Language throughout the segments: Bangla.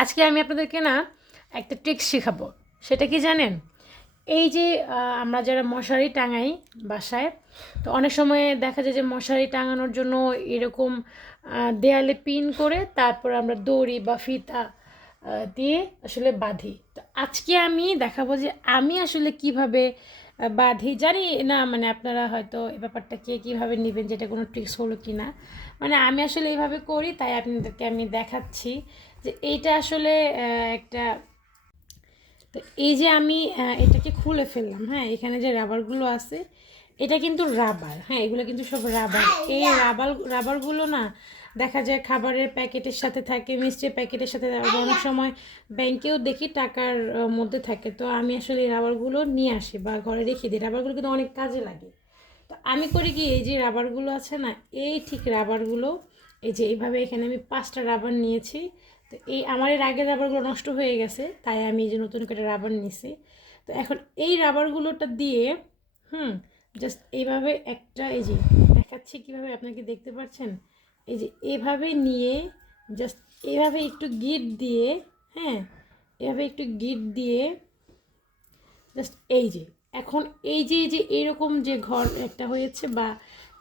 আজকে আমি আপনাদেরকে না একটা ট্রিক্স শেখাবো। সেটা কি জানেন? এই যে আমরা যারা মশারি টাঙাই বাসায়, তো অনেক সময় দেখা যায় যে মশারি টাঙানোর জন্য এরকম দেয়ালে পিন করে তারপর আমরা দড়ি বা ফিতা দিয়ে আসলে বাঁধি। তো আজকে আমি দেখাবো যে আমি আসলে কিভাবে বাঁধি। জানি না মানে আপনারা হয়তো এই ব্যাপারটা কে কীভাবে নেবেন, যেটা কোনো ট্রিক্স হলো কি না। মানে আমি আসলে এইভাবে করি, তাই আপনাদেরকে আমি দেখাচ্ছি যে এইটা আসলে একটা। তো এই যে আমি এটাকে খুলে ফেললাম, হ্যাঁ, এখানে যে রাবারগুলো আছে এটা কিন্তু রাবার, হ্যাঁ, এগুলো কিন্তু সব রাবার। এই রাবারগুলো না দেখা যায় খাবারের প্যাকেটের সাথে থাকে, মিষ্টির প্যাকেটের সাথে, অনেক সময় ব্যাংকেও দেখি টাকার মধ্যে থাকে। তো আমি আসলে এই রাবারগুলো নিয়ে আসি বা ঘরে রেখে দিই। রাবারগুলো কিন্তু অনেক কাজে লাগে। তো আমি করি কি, এই যে রাবারগুলো আছে না, এই ঠিক রাবারগুলো এই যে এইভাবে এখানে আমি 5টা রাবার নিয়েছি। তো এই আমার এর আগের রাবারগুলো নষ্ট হয়ে গেছে, তাই আমি এই যে নতুন করে রাবার নিছি। তো এখন এই রাবারগুলোটা দিয়ে জাস্ট এইভাবে একটা, এই যে দেখাচ্ছি কীভাবে, আপনাকে দেখতে পাচ্ছেন, এই যে এভাবে নিয়ে জাস্ট এইভাবে একটু গিট দিয়ে, হ্যাঁ, এভাবে একটু গিট দিয়ে জাস্ট এই যে এখন এই যে এরকম যে ঘর একটা হয়েছে বা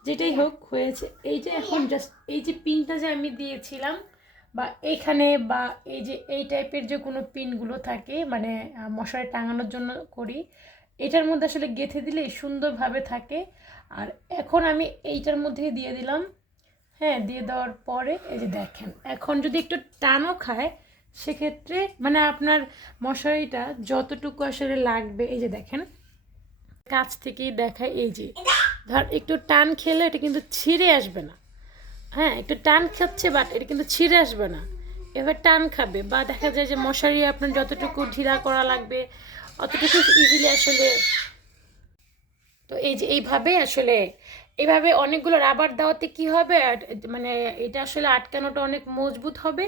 যেটাই হোক হয়েছে, এইটা এখন জাস্ট এই যে পিনটা যে আমি দিয়েছিলাম বা এইখানে বা এই যে এই টাইপের যে কোনো পিনগুলো থাকে মানে মশারি টাঙানোর জন্য করি, এটার মধ্যে আসলে গেঁথে দিলে সুন্দরভাবে থাকে। আর এখন আমি এইটার মধ্যেই দিয়ে দিলাম, হ্যাঁ, দিয়ে দেওয়ার পরে এই যে দেখেন এখন যদি একটু টানও খায় সেক্ষেত্রে মানে আপনার মশারিটা যতটুকু আসলে লাগবে, এই যে দেখেন কাছ থেকেই দেখায়, এই যে ধর একটু টান খেলে এটা কিন্তু ছিঁড়ে আসবে না, হ্যাঁ, একটু টান খাচ্ছে বাট এটা কিন্তু ছিঁড়ে আসবে না। এবার টান খাবে বা দেখা যায় যে মশারি আপনার যতটুকু ঢিলা করা লাগবে অতটুকু ইজিলি আসলে। তো এই যে এইভাবে আসলে এইভাবে অনেকগুলো রাবার দেওয়াতে কি হবে, মানে এটা আসলে আটকানোটা অনেক মজবুত হবে।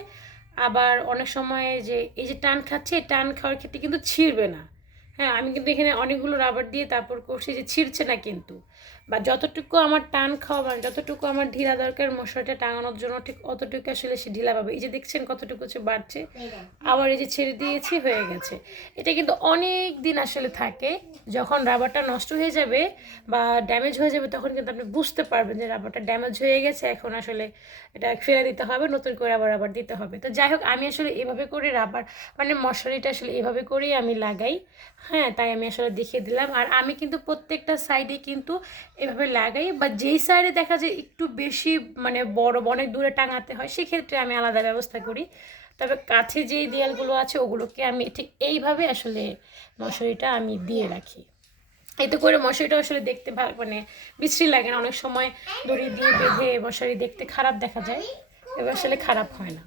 আবার অনেক সময় যে এই যে টান খাচ্ছে, এই টান খাওয়ার ক্ষেত্রে কিন্তু ছিঁড়বে না। হ্যাঁ, আমি কিন্তু এখানে অনেকগুলো রাবার দিয়ে তারপর করছি যে ছিঁড়ছে না কিন্তু, বা যতটুকু আমার টান খাওয়া মানে যতটুকু আমার ঢিলা দরকার মশারিটা টাঙানোর জন্য ঠিক অতটুকু আসলে সে ঢিলা পাবে। এই যে দেখছেন কতটুকু হচ্ছে বাড়ছে, আবার এই যে ছেড়ে দিয়েছি হয়ে গেছে। এটা কিন্তু অনেক দিন আসলে থাকে। যখন রাবারটা নষ্ট হয়ে যাবে বা ড্যামেজ হয়ে যাবে তখন কিন্তু আপনি বুঝতে পারবেন যে রাবারটা ড্যামেজ হয়ে গেছে, এখন আসলে এটা ফেলে দিতে হবে, নতুন করে আবার রাবার দিতে হবে। তো যাই হোক, আমি আসলে এভাবে করে রাবার মানে মশারিটা আসলে এভাবে করেই আমি লাগাই, হ্যাঁ, তাই আমি আসলে দেখিয়ে দিলাম। আর আমি কিন্তু প্রত্যেকটা সাইডে কিন্তু এভাবে লাগাই, বা যেই সাইডে দেখা যায় একটু বেশি মানে বড় অনেক দূরে টাঙাতে হয় সেক্ষেত্রে আমি আলাদা ব্যবস্থা করি। তবে কাছে যেই দেয়ালগুলো আছে ওগুলোকে আমি ঠিক এইভাবে আসলে মশারিটা আমি দিয়ে রাখি। এতে করে মশারিটা আসলে দেখতে ভালো মানে বিশ্রী লাগে না। অনেক সময় দড়ি দিয়ে বেঁধে মশারি দেখতে খারাপ দেখা যায়, এবার আসলে খারাপ হয় না।